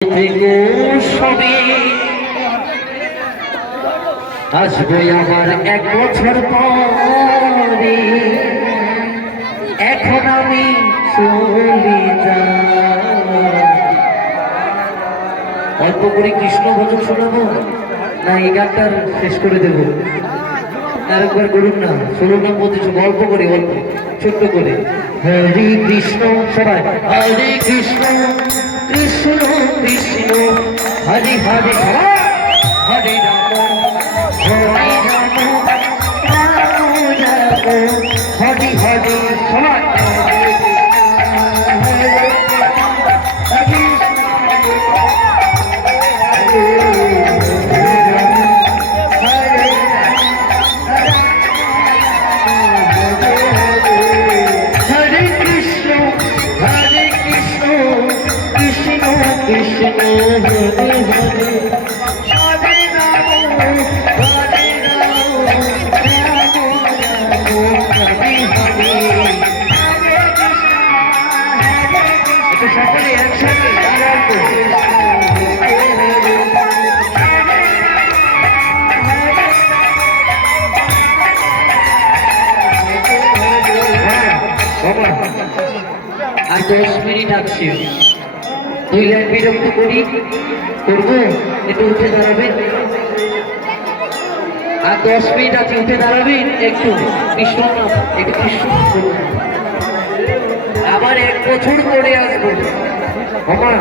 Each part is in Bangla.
থেকে সবে আসবে আমার 1 বছর পরে, এখন আমি চলে যাই। অল্প করে কৃষ্ণ ভজন শোনাবো না এই গানটা শেষ করে দেবো? আরেকবার করুন না, শুনুন না, বলতে গল্প করে, অল্প ছোট্ট করে। হরে কৃষ্ণ, সবাই হরে কৃষ্ণ কৃষ্ণ কৃষ্ণ হরে হরে, হরে রাম হরে রাম রাম রাম হরে হরে, সবাই কৃষ্ণ হরে হরে, হরে রাম হরে রাম রাম রাম হরে হরে। এটা সকলে একসাথে আর 10 মিনিট আছে, 2 লাইন বিরক্ত করবো, একটু উঠে দাঁড়াবেন। আর 10 মিনিট আছে, উঠে দাঁড়াবেন একটু। কৃষ্ণ একটু কৃষ্ণ আবার 1 বছর করে আসবো। আমার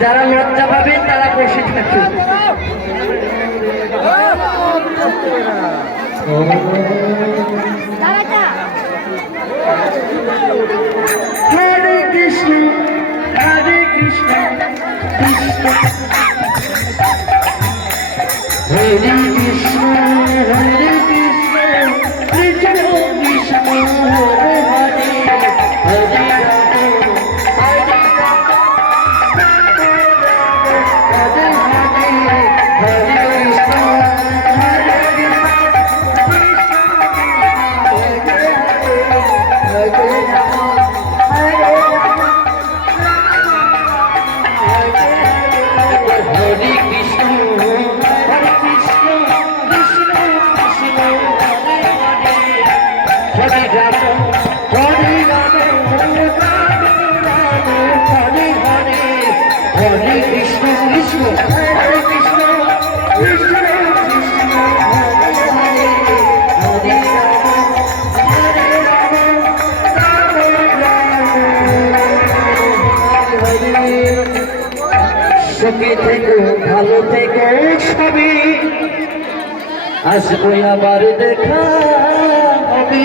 যারা লজ্জা পাবেন তারা বসে থাকবে। হরে কৃষ্ণ হরে কৃষ্ণ কৃষ্ণ হরে কৃষ্ণ হরে কৃষ্ণ কৃষ্ণ কৃষ্ণ হরে হরে, হরে রাম হরে রাম হরে হরে, হরে কৃষ্ণ হরে কৃষ্ণ কৃষ্ণ হরে রাম হরে রাম হরে কৃষ্ণ হরে কৃষ্ণ কৃষ্ণ কৃষ্ণ হরে হরে, হরে রাম হরে রাম রাম রাম হরে হরে, হরে কৃষ্ণ কৃষ্ণ হরে কৃষ্ণ কৃষ্ণ কৃষ্ণ হরে হরে, হরে রাম হরে রাম রাম রাম হরে। সুখে থেকো, ভালো থেকো সবই, আসবো আবার দেখা হবে।